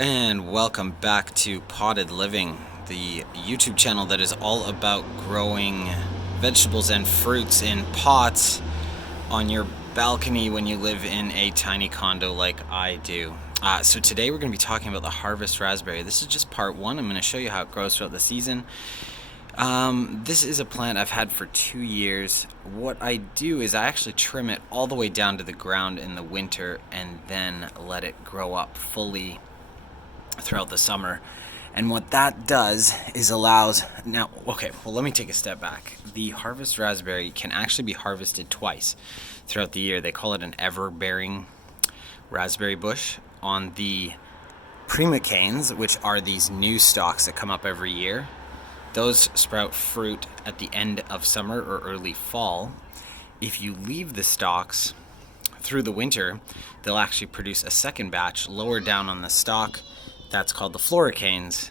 And welcome back to Potted Living, the YouTube channel that is all about growing vegetables and fruits in pots on your balcony when you live in a tiny condo like I do. So today we're going to be talking about the harvest raspberry. This is just part one. I'm going to show you how it grows throughout the season. This is a plant I've had for 2 years. What I do is I actually trim it all the way down to the ground in the winter and then let it grow up fully throughout the summer. And what that does is allows, let me take a step back. The harvest raspberry can actually be harvested twice throughout the year. They call it an everbearing raspberry bush. On the prima canes, which are these new stalks that come up every year, those sprout fruit at the end of summer or early fall. If you leave the stalks through the winter, they'll actually produce a second batch lower down on the stalk. That's called the Flora canes,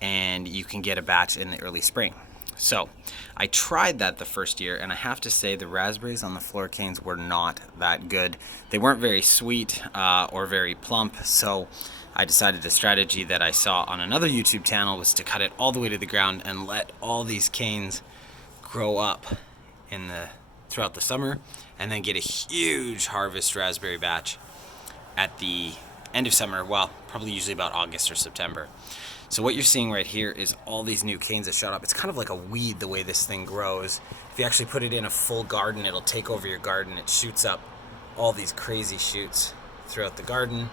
and you can get a batch in the early spring. So I tried that the first year, and I have to say the raspberries on the Flora canes were not that good. They weren't very sweet or very plump, so I decided the strategy that I saw on another YouTube channel was to cut it all the way to the ground and let all these canes grow up throughout the summer, and then get a huge harvest raspberry batch at the end of summer, well, probably usually about August or September. So what you're seeing right here is all these new canes that shot up. It's kind of like a weed the way this thing grows. If you actually put it in a full garden, it'll take over your garden. It shoots up all these crazy shoots throughout the garden.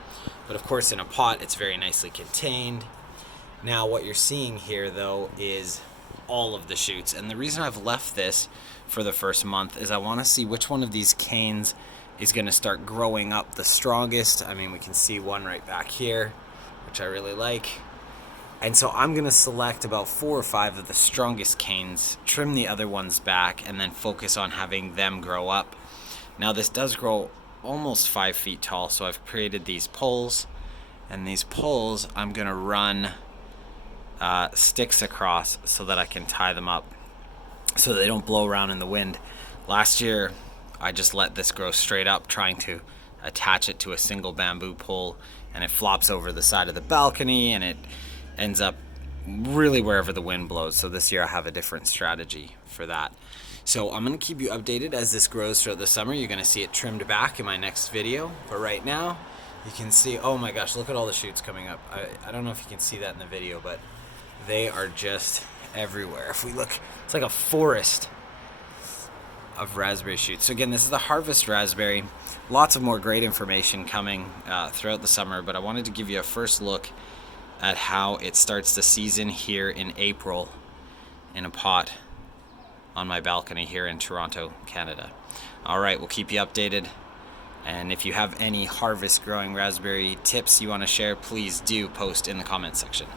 But of course in a pot, it's very nicely contained. Now what you're seeing here though is all of the shoots. And the reason I've left this for the first month is I want to see which one of these canes is going to start growing up the strongest. I mean, we can see one right back here, which I really like. And so I'm going to select about 4 or 5 of the strongest canes, trim the other ones back, and then focus on having them grow up. Now this does grow almost 5 feet tall, so I've created these poles, and these poles I'm going to run sticks across so that I can tie them up so that they don't blow around in the wind. Last year I just let this grow straight up, trying to attach it to a single bamboo pole, and it flops over the side of the balcony and it ends up really wherever the wind blows. So this year I have a different strategy for that. So I'm going to keep you updated as this grows throughout the summer. You're going to see it trimmed back in my next video, but right now you can see, oh my gosh, look at all the shoots coming up. I don't know if you can see that in the video, but they are just everywhere. If we look, it's like a forest of raspberry shoots. So again, this is the harvest raspberry. Lots of more great information coming throughout the summer, but I wanted to give you a first look at how it starts the season here in April in a pot on my balcony here in Toronto, Canada. All right, we'll keep you updated. And if you have any harvest growing raspberry tips you want to share, please do post in the comments section.